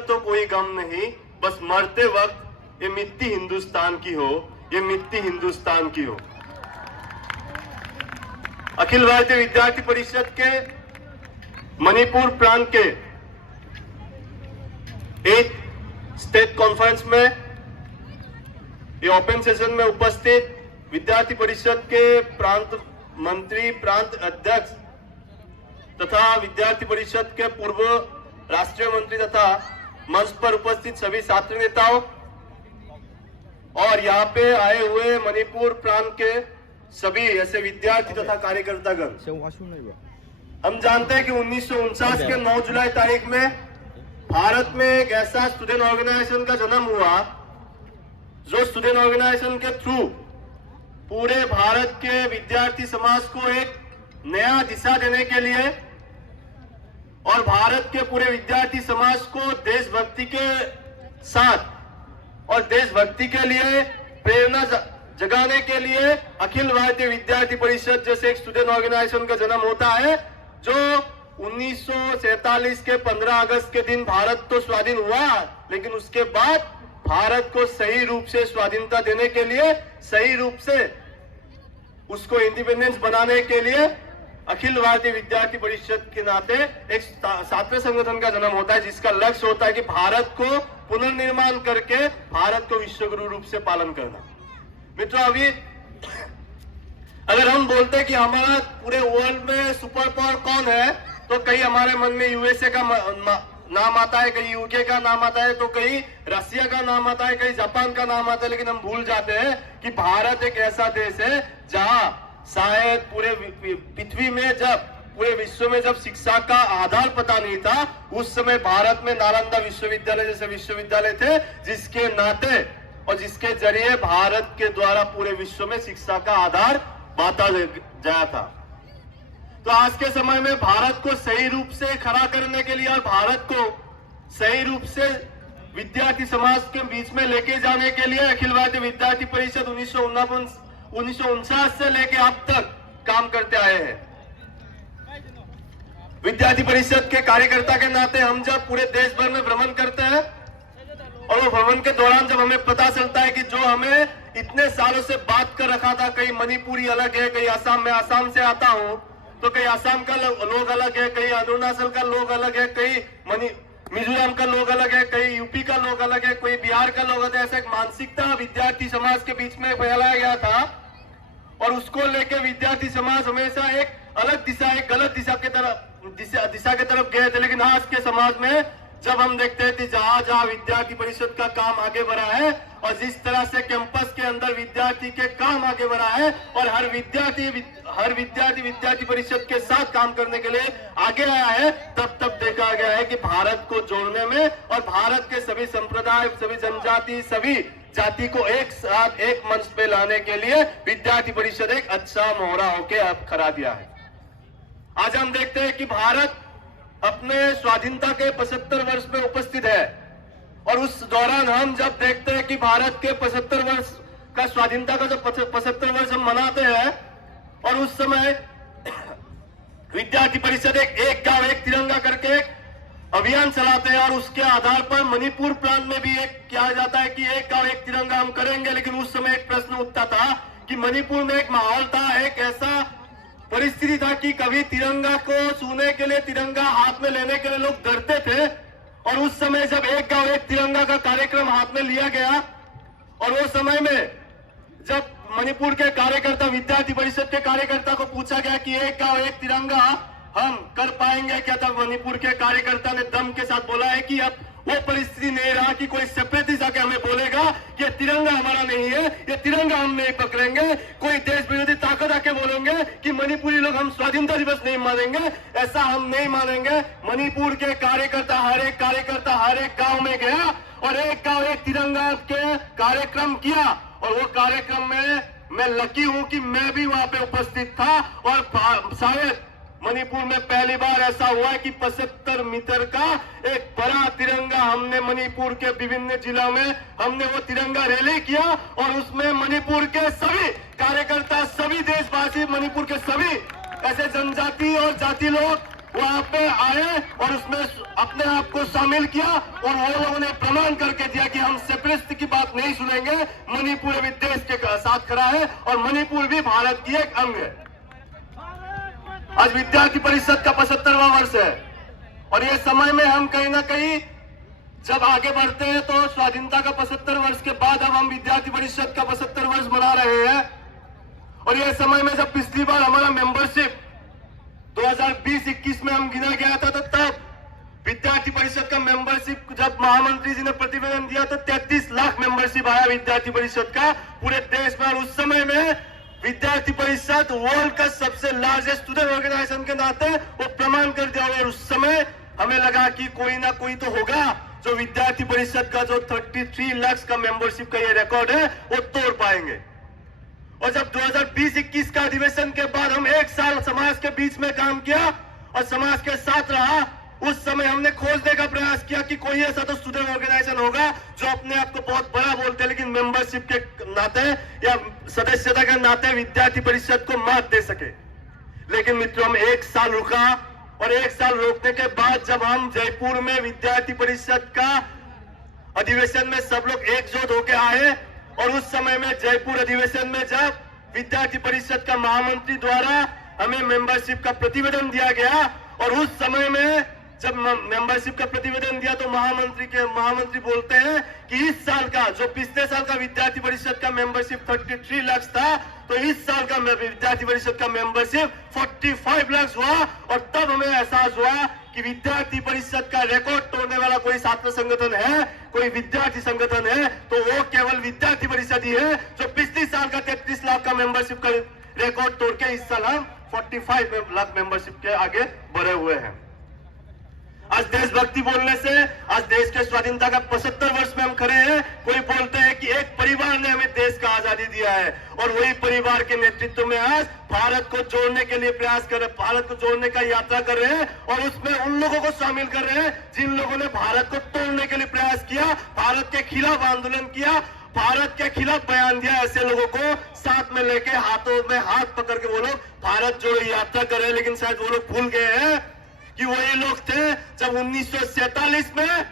तो कोई गम नहीं, बस मरते वक्त ये मिट्टी हिंदुस्तान की हो, ये मिट्टी हिंदुस्तान की हो। अखिल भारतीय विद्यार्थी परिषद के मणिपुर प्रांत के 8th स्टेट कॉन्फ्रेंस में ये ओपन सेशन में उपस्थित विद्यार्थी परिषद के प्रांत मंत्री, प्रांत अध्यक्ष तथा विद्यार्थी परिषद के पूर्व राष्ट्रीय मंत्री तथा मंच पर उपस्थित सभी छात्र नेताओं और यहाँ पे आए हुए मणिपुर प्रांत के सभी ऐसे विद्यार्थी तथा कार्यकर्तागण, हम जानते हैं कि 1949 के 9 जुलाई तारीख में भारत में एक ऐसा स्टूडेंट ऑर्गेनाइजेशन का जन्म हुआ जो स्टूडेंट ऑर्गेनाइजेशन के थ्रू पूरे भारत के विद्यार्थी समाज को एक नया दिशा देने के लिए और भारत के पूरे विद्यार्थी समाज को देशभक्ति के साथ और देशभक्ति के लिए प्रेरणा जगाने के लिए अखिल भारतीय विद्यार्थी परिषद जैसे एक स्टूडेंट ऑर्गेनाइजेशन का जन्म होता है, जो 1947 के 15 अगस्त के दिन भारत तो स्वाधीन हुआ, लेकिन उसके बाद भारत को सही रूप से स्वाधीनता देने के लिए, सही रूप से उसको इंडिपेंडेंस बनाने के लिए अखिल भारतीय विद्यार्थी परिषद के नाते एक छात्र संगठन का जन्म होता है, जिसका लक्ष्य होता है कि भारत को पुनर्निर्माण करके भारत को विश्वगुरु रूप से पालन करना। मित्रों, अभी अगर हम बोलते हैं कि हमारा पूरे वर्ल्ड में सुपर पावर कौन है, तो कहीं हमारे मन में यूएसए का नाम आता है, कहीं यूके का नाम आता है, तो कहीं रसिया का नाम आता है, कहीं जापान का नाम आता है, लेकिन हम भूल जाते हैं कि भारत एक ऐसा देश है जहां शायद पूरे पृथ्वी में, जब पूरे विश्व में जब शिक्षा का आधार पता नहीं था, उस समय भारत में नालंदा विश्वविद्यालय जैसे विश्वविद्यालय थे, जिसके नाते और जिसके जरिए भारत के द्वारा पूरे विश्व में शिक्षा का आधार बांटा गया था। तो आज के समय में भारत को सही रूप से खड़ा करने के लिए और भारत को सही रूप से विद्यार्थी समाज के बीच में लेके जाने के लिए अखिल भारतीय विद्यार्थी परिषद 1949 से लेके अब तक काम करते आए हैं। विद्यार्थी परिषद के कार्यकर्ता के नाते हम जब पूरे देश भर में भ्रमण करते हैं और वो भ्रमण के दौरान जब हमें पता चलता है कि जो हमें इतने सालों से बात कर रखा था, कहीं मणिपुरी अलग है, कहीं आसाम में, आसाम से आता हूं तो कहीं आसाम का लोग अलग है, कहीं अरुणाचल का लोग अलग है, कहीं मिजोरम का लोग अलग है, कहीं यूपी का लोग अलग है, कोई बिहार का लोग अलग है, ऐसा एक मानसिकता विद्यार्थी समाज के बीच में फैलाया गया था और उसको लेके विद्यार्थी समाज हमेशा एक अलग दिशा, एक गलत दिशा के तरफ गए थे। लेकिन आज के समाज में जब हम देखते हैं कि जहां जहां विद्यार्थी परिषद का काम आगे बढ़ा है और जिस तरह से कैंपस के अंदर विद्यार्थी के काम आगे बढ़ा है और हर विद्यार्थी विद्यार्थी परिषद के साथ काम करने के लिए आगे आया है, तब देखा गया है कि भारत को जोड़ने में और भारत के सभी संप्रदाय, सभी जनजाति, सभी जाति को एक साथ एक मंच पे लाने के लिए विद्यार्थी परिषद एक अच्छा मोहरा होके अब खड़ा दिया है। आज हम देखते हैं कि भारत अपने स्वाधीनता के 75 वर्ष में उपस्थित है और उस दौरान हम जब देखते हैं कि भारत के 75 वर्ष का स्वाधीनता का जब 75 वर्ष हम मनाते हैं और उस समय विद्यार्थी परिषद एक गांव एक तिरंगा करके एक अभियान चलाते हैं और उसके आधार पर मणिपुर प्रांत में भी एक किया जाता है कि एक गांव एक तिरंगा हम करेंगे। लेकिन उस समय एक प्रश्न उठता था कि मणिपुर में एक माहौल था, एक ऐसा परिस्थिति था कि कभी तिरंगा को छूने के लिए, तिरंगा हाथ में लेने के लिए लोग डरते थे और उस समय जब एक गांव एक तिरंगा का कार्यक्रम हाथ में लिया गया और वो समय में जब मणिपुर के कार्यकर्ता, विद्यार्थी परिषद के कार्यकर्ता को पूछा गया कि एक गांव एक तिरंगा हम कर पाएंगे क्या, तब मणिपुर के कार्यकर्ता ने दम के साथ बोला है कि अब वो परिस्थिति नहीं रहा कि कोई सेपरेटिस्ट आके हमें बोलेगा कि ये तिरंगा हमारा नहीं है, ये तिरंगा हम नहीं पकड़ेंगे, कोई देश विरोधी ताकत आके बोलेंगे कि मणिपुरी लोग हम स्वाधीनता दिवस नहीं मानेंगे, ऐसा हम नहीं मानेंगे। मणिपुर के कार्यकर्ता हर एक गांव में गया और एक गांव एक तिरंगा के कार्यक्रम किया और वो कार्यक्रम में मैं लकी हूं कि मैं भी वहां पे उपस्थित था और शायद मणिपुर में पहली बार ऐसा हुआ है कि 75 मीटर का एक बड़ा तिरंगा हमने मणिपुर के विभिन्न जिलों में हमने वो तिरंगा रैली किया और उसमें मणिपुर के सभी कार्यकर्ता, सभी देशवासी, मणिपुर के सभी ऐसे जनजाति और जाति लोग वहां पे आए और उसमें अपने आप को शामिल किया और वो लोगों ने प्रमाण करके दिया कि हम सेपरेटिस्ट की बात नहीं सुनेंगे। मणिपुर भी देश के साथ खड़ा है और मणिपुर भी भारत की एक अंग है। आज विद्यार्थी परिषद का 75वां वर्ष है और ये समय में हम कहीं ना कहीं जब आगे बढ़ते हैं तो स्वाधीनता का 75 वर्ष के बाद अब हम विद्यार्थी परिषद का 75 वर्ष मना रहे हैं। और ये समय में जब पिछली बार हमारा मेंबरशिप 2020-21 में हम गिना गया था तो तब विद्यार्थी परिषद का मेंबरशिप जब महामंत्री जी ने प्रतिवेदन दिया तो 33 लाख मेंबरशिप आया विद्यार्थी परिषद का पूरे देश में। और उस समय में विद्यार्थी परिषद वर्ल्ड का सबसे लार्जेस्ट स्टूडेंट ऑर्गेनाइजेशन के नाते वो प्रमाण कर दिया। और उस समय हमें लगा कि कोई ना कोई तो होगा जो विद्यार्थी परिषद का जो 33 लाख का मेंबरशिप का ये रिकॉर्ड है वो तोड़ पाएंगे। और जब 2020-21 का अधिवेशन के बाद हम एक साल समाज के बीच में काम किया और समाज के साथ रहा, उस समय हमने खोजने का प्रयास किया कि कोई ऐसा तो स्टूडेंट ऑर्गेनाइजेशन होगा जो अपने आप को बहुत बड़ा बोलते हैं लेकिन मेंबरशिप के नाते या सदस्यता के नाते विद्यार्थी परिषद को मात दे सके। लेकिन मित्रों हम एक साल रुका और एक साल रोकने के बाद जब हम जयपुर में विद्यार्थी परिषद का अधिवेशन में सब लोग एकजुट होकर आए और उस समय में जयपुर अधिवेशन में जब विद्यार्थी परिषद का महामंत्री द्वारा हमें मेंबरशिप का प्रतिवेदन दिया गया और उस समय में जब मेंबरशिप का प्रतिवेदन दिया तो महामंत्री बोलते हैं कि इस साल का जो पिछले साल का विद्यार्थी परिषद का मेंबरशिप 33 लाख था तो इस साल का विद्यार्थी परिषद का मेंबरशिप 45 लाख हुआ। और तब हमें एहसास हुआ कि विद्यार्थी परिषद का रिकॉर्ड तोड़ने वाला कोई छात्र संगठन है, कोई विद्यार्थी संगठन है तो वो केवल विद्यार्थी परिषद ही है जो पिछले साल का 33 लाख का मेंबरशिप का रिकॉर्ड तोड़ के इस साल हम 45 लाख मेंबरशिप के आगे बढ़े हुए हैं। आज देशभक्ति बोलने से आज देश के स्वाधीनता का 75 वर्ष में हम खड़े हैं। कोई बोलते हैं कि एक परिवार ने हमें देश का आजादी दिया है और वही परिवार के नेतृत्व में आज भारत को जोड़ने के लिए प्रयास कर रहे हैं, भारत को जोड़ने का यात्रा कर रहे हैं और उसमें उन लोगों को शामिल कर रहे हैं जिन लोगों ने भारत को तोड़ने के लिए प्रयास किया, भारत के खिलाफ आंदोलन किया, भारत के खिलाफ बयान दिया। ऐसे लोगों को साथ में लेके हाथों में हाथ पकड़ के वो लोग भारत जोड़ो यात्रा कर रहे हैं। लेकिन शायद वो लोग भूल गए हैं कि वही लोग थे जब 1947 में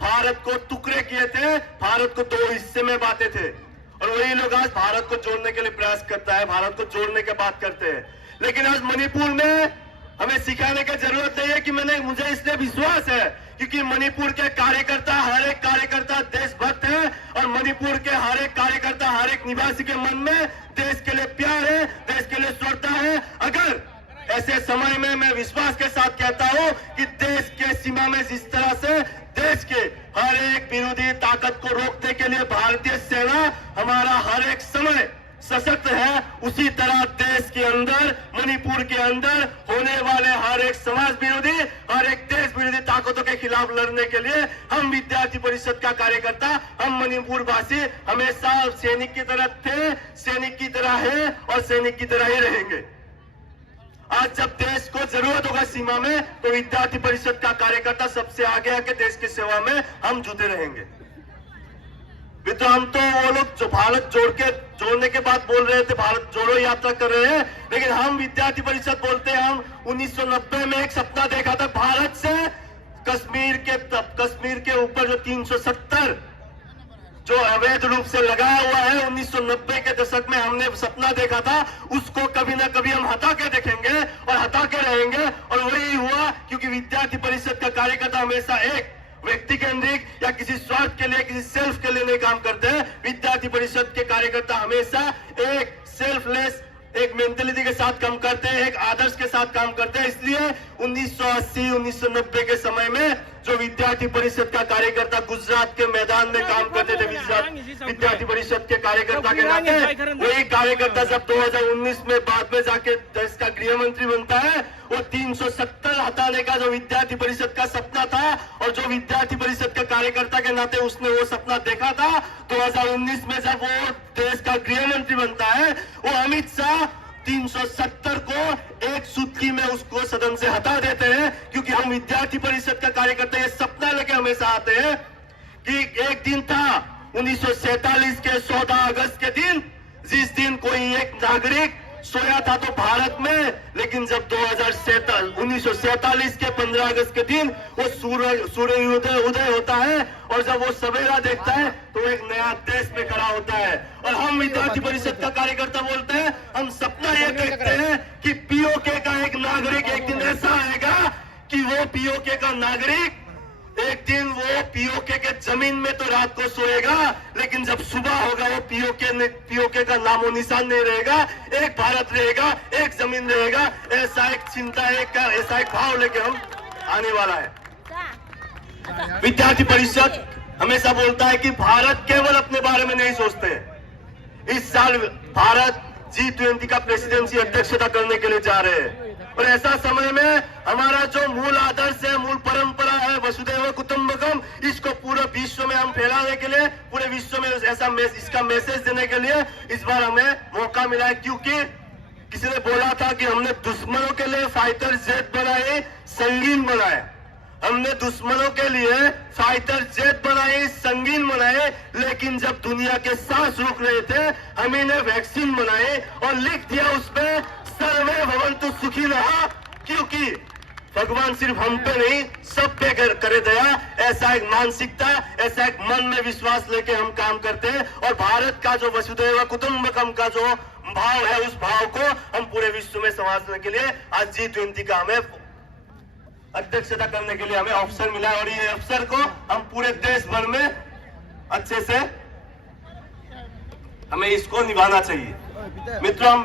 भारत को टुकड़े किए थे, भारत को 2 हिस्से में बांटे थे और वही लोग आज भारत को जोड़ने के लिए प्रयास करता है, भारत को जोड़ने की बात करते हैं। लेकिन आज मणिपुर में हमें सिखाने की जरूरत नहीं है कि मुझे इसलिए विश्वास है क्योंकि मणिपुर के कार्यकर्ता हर एक कार्यकर्ता देशभक्त है और मणिपुर के हर एक कार्यकर्ता हर एक निवासी के मन में देश के लिए प्यार है, देश के लिए श्रद्धा है। अगर ऐसे समय में मैं विश्वास के साथ कहता हूं कि देश के सीमा में जिस तरह से देश के हर एक विरोधी ताकत को रोकने के लिए भारतीय सेना हमारा हर एक समय सशक्त है, उसी तरह देश के अंदर मणिपुर के अंदर होने वाले हर एक समाज विरोधी हर एक देश विरोधी ताकतों के खिलाफ लड़ने के लिए हम विद्यार्थी परिषद का कार्यकर्ता, हम मणिपुर वासी हमेशा सैनिक की तरह थे, सैनिक की तरह है और सैनिक की तरह ही रहेंगे। आज जब देश को जरूरत होगा सीमा में तो विद्यार्थी परिषद का कार्यकर्ता सबसे आगे आके देश की सेवा में हम जुटे रहेंगे। तो हम तो वो लोग जो भारत जोड़ने के बाद बोल रहे थे भारत जोड़ो यात्रा कर रहे हैं, लेकिन हम विद्यार्थी परिषद बोलते हैं हम 1990 में एक सपना देखा था भारत से कश्मीर के ऊपर जो 370 जो अवैध रूप से लगाया हुआ है 1990 के दशक में हमने सपना देखा था, उसको कभी ना कभी हम हटा के देखेंगे और हटा के रहेंगे। और वही हुआ क्योंकि विद्यार्थी परिषद का कार्यकर्ता हमेशा एक व्यक्ति केंद्रित या किसी स्वार्थ के लिए किसी सेल्फ के लिए नहीं काम करते हैं। विद्यार्थी परिषद के कार्यकर्ता हमेशा एक सेल्फलेस एक मेंटेलिटी के साथ काम करते हैं, एक आदर्श के साथ काम करते हैं। इसलिए 1980-1990 के समय में जो विद्यार्थी परिषद का कार्यकर्ता गुजरात के मैदान में काम करते थे विद्यार्थी परिषद के कार्यकर्ता के नाते, वही कार्यकर्ता जब 2019 में बाद में जाके देश का गृह मंत्री बनता है, वो 370 हटाने का जो विद्यार्थी परिषद का सपना था और जो विद्यार्थी परिषद के कार्यकर्ता के नाते उसने वो सपना देखा था, 2019 में जब वो देश का गृह मंत्री बनता है, वो अमित शाह 370 को एक सूतकी में उसको सदन से हटा देते हैं। क्योंकि हम विद्यार्थी परिषद का कार्यकर्ता ये सपना लेके हमेशा आते हैं कि एक दिन था 1947 के 14 अगस्त के दिन, जिस दिन कोई एक नागरिक सोया था तो भारत में, लेकिन जब 1947 के 15 अगस्त के दिन वो सूर्य उदय होता है और जब वो सवेरा देखता है तो वो एक नया देश में खड़ा होता है। और हम विद्यार्थी परिषद का कार्यकर्ता बोलते हैं, हम सपना ये देखते हैं कि पीओके का एक नागरिक एक दिन ऐसा आएगा कि वो पीओके का नागरिक एक दिन वो पीओके के जमीन में तो रात को सोएगा, लेकिन जब सुबह होगा वो पीओके का नामो निशान नहीं रहेगा। एक भारत रहेगा, एक जमीन रहेगा, ऐसा एक चिंता ऐसा एक भाव लेके हम आने वाला है। विद्यार्थी परिषद हमेशा बोलता है कि भारत केवल अपने बारे में नहीं सोचते। इस साल भारत G20 का प्रेसिडेंसी अध्यक्षता करने के लिए जा रहे हैं और ऐसा समय में हमारा जो मूल आदर्श है, मूल परंपरा है वसुधैव कुटुंबकम, इसको पूरे विश्व में हम फैलाने के लिए, पूरे विश्व में ऐसा इसका मैसेज देने के लिए इस बार हमें मौका मिला है। क्योंकि किसी ने बोला था कि हमने दुश्मनों के लिए फाइटर जेट बनाए, संगीन बनाए। हमने दुश्मनों के लिए फाइटर जेट बनाए, संगीन बनाए, लेकिन जब दुनिया के सांस रुक रहे थे हम इन्हें वैक्सीन बनाए और लिख दिया उसमें सर्वे भवन्तु सुखिनः, क्योंकि भगवान सिर्फ हम पे नहीं सब पे करे दया। ऐसा एक मानसिकता, ऐसा एक मन में विश्वास लेके हम काम करते हैं और भारत का जो वसुधैव कुटुंबकम का जो भाव है उस भाव को हम पूरे विश्व में समझने के लिए आज G20 का हमें अध्यक्षता करने के लिए हमें अवसर मिला और ये अवसर को हम पूरे देश भर में अच्छे से हमें इसको निभाना चाहिए। मित्रों, हम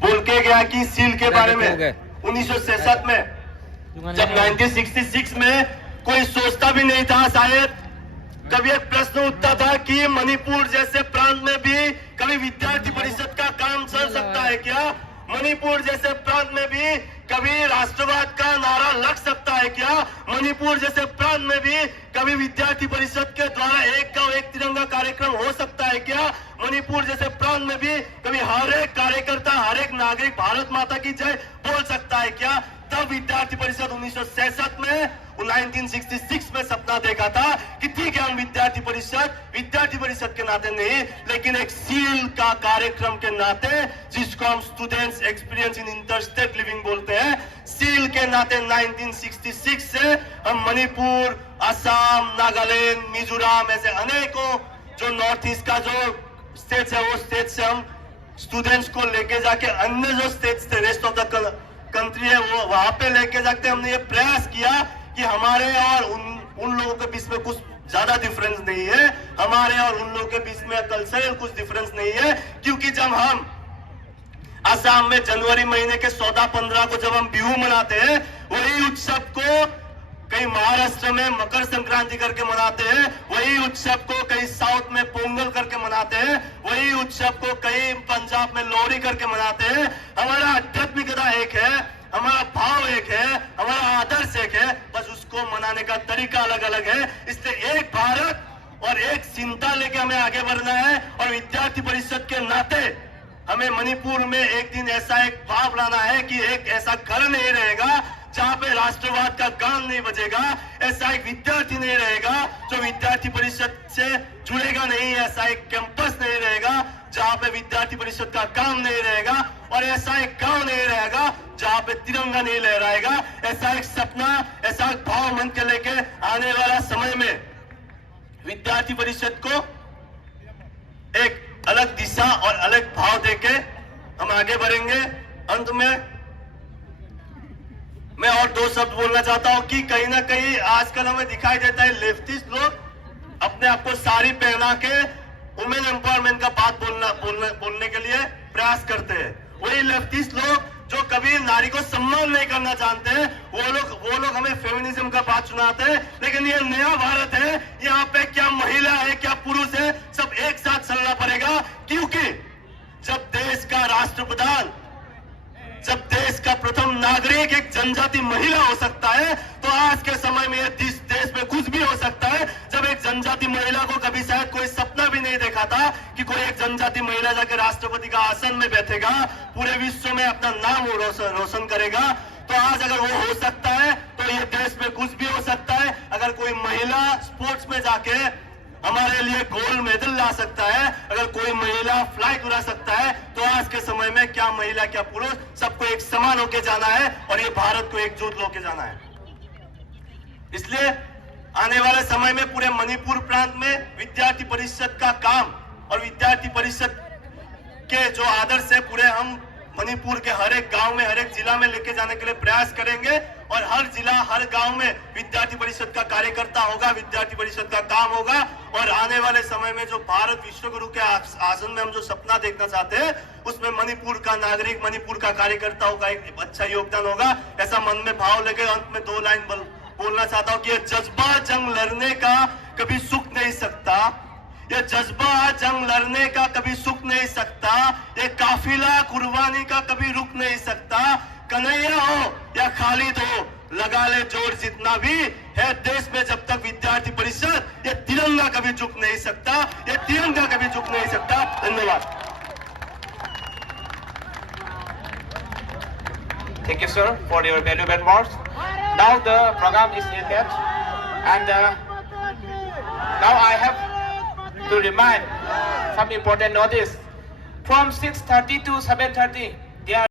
बोल के गया कि सील के बारे में 1967 में, जब 1966 में कोई सोचता भी नहीं था, शायद कभी एक प्रश्न उठता था कि मणिपुर जैसे प्रांत में भी कभी विद्यार्थी परिषद का काम चल सकता है क्या? मणिपुर जैसे प्रांत में भी कभी राष्ट्रवाद का नारा लग सकता है क्या? मणिपुर जैसे प्रांत में भी कभी विद्यार्थी परिषद के द्वारा एक का एक तिरंगा कार्यक्रम हो सकता है क्या? मणिपुर जैसे प्रांत में भी कभी हर एक कार्यकर्ता, हर एक नागरिक भारत माता की जय बोल सकता है क्या? तब विद्यार्थी परिषद 1966 में 1966 में सपना देखा था कि ठीक है, हम विद्यार्थी परिषद के नाते नहीं, लेकिन एक सील का कार्यक्रम के नाते, जिसको हम students experience in interstate living बोलते हैं, सील के नाते 1966 से हम मणिपुर, असम, नागालैंड, मिजोरम ऐसे अनेकों जो नॉर्थ ईस्ट का जो स्टेट्स है वो स्टेट से हम स्टूडेंट्स को लेके जाके अन्य जो स्टेट्स थे, रेस्ट ऑफ द कंट्री है, वो वहां पे लेके जाते हमने ये प्रयास किया कि हमारे और उन लोगों के बीच में कुछ ज्यादा डिफरेंस नहीं है, हमारे और उन लोगों के बीच में कल्चरल कुछ डिफरेंस नहीं है। क्योंकि जब हम असम में जनवरी महीने के 14-15 को जब हम बिहू मनाते हैं, वही उत्सव को कई महाराष्ट्र में मकर संक्रांति करके मनाते हैं, वही उत्सव को कई साउथ में पोंगल करके मनाते हैं, वही उत्सव को कई पंजाब में लोहड़ी करके मनाते हैं। हमारा आध्यात्मिकता एक है, हमारा भाव एक है, हमारा आदर्श एक है, बस उसको मनाने का तरीका अलग अलग है। इसलिए एक भारत और एक चिंता लेके हमें आगे बढ़ना है और विद्यार्थी परिषद के नाते हमें मणिपुर में एक दिन ऐसा एक भाव लाना है कि एक ऐसा घर नहीं रहेगा जहां पे राष्ट्रवाद का गान नहीं बजेगा, ऐसा एक विद्यार्थी नहीं रहेगा जो विद्यार्थी परिषद से जुड़ेगा नहीं, ऐसा एक कैंपस नहीं रहेगा जहां पे विद्यार्थी परिषद का काम नहीं रहेगा, और ऐसा एक गांव नहीं रहेगा जहां पे तिरंगा नहीं लहराएगा। ऐसा एक सपना, ऐसा एक भाव मन के लेके आने वाला समय में विद्यार्थी परिषद को एक अलग दिशा और अलग भाव देके हम आगे बढ़ेंगे। अंत में मैं और दो शब्द बोलना चाहता हूं कि कहीं ना कहीं आजकल हमें दिखाई देता है लेफ्टिस्ट लोग अपने आप को साड़ी पहना के वुमेन एम्पावरमेंट का बात बोलने के लिए प्रयास करते हैं। वही लेफ्टिस्ट लोग जो कभी नारी को सम्मान नहीं करना जानते हैं, वो लोग हमें फेमिनिज्म का बात सुनाते हैं। लेकिन ये नया भारत है, यहाँ पे क्या महिला है क्या पुरुष है, सब एक साथ चलना पड़ेगा। क्योंकि जब देश का राष्ट्रप्रधान, जब देश का प्रथम नागरिक एक जनजाति महिला हो सकता है, तो आज के समय में देश में कुछ भी हो सकता है। जब एक जनजाति महिला को कभी शायद कोई सपना भी नहीं देखा था कि कोई एक जनजाति महिला जाकर राष्ट्रपति का आसन में बैठेगा, पूरे विश्व में अपना नाम रोशन करेगा, तो आज अगर वो हो सकता है तो ये देश में कुछ भी हो सकता है। अगर कोई महिला स्पोर्ट्स में जाके हमारे लिए गोल्ड मेडल ला सकता है, अगर कोई महिला फ्लाइट उड़ा सकता है, तो आज के समय में क्या महिला क्या पुरुष सबको एक समान होके जाना है और ये भारत को एकजुट होके जाना है। इसलिए आने वाले समय में पूरे मणिपुर प्रांत में विद्यार्थी परिषद का काम और विद्यार्थी परिषद के जो आदर्श है पूरे हम मणिपुर के हर एक गांव में, हर एक जिला में लेके जाने के लिए प्रयास करेंगे और हर जिला हर गांव में विद्यार्थी परिषद का कार्यकर्ता होगा, विद्यार्थी परिषद का काम होगा और आने वाले समय में जो भारत विश्व गुरु के आसन में हम जो सपना देखना चाहते हैं उसमें मणिपुर का नागरिक, मणिपुर का कार्यकर्ताओं का एक अच्छा योगदान होगा, ऐसा मन में भाव लेके अंत में 2 लाइन बोलना चाहता हूं कि ये जज्बा जंग लड़ने का कभी सुख नहीं सकता, ये जज्बा जंग लड़ने का कभी सुख नहीं सकता, ये काफिला कुर्बानी का कभी रुक नहीं सकता, कन्हैया हो या खालिद हो लगा ले जोर जितना भी है देश में जब तक विद्यार्थी परिषद, ये तिरंगा कभी झुक नहीं सकता, ये तिरंगा कभी झुक नहीं सकता। धन्यवाद। Thank you, sir, for your valuable words. Now the program is ended, and now I have to remind some important notice. From 6:30 to 7:30,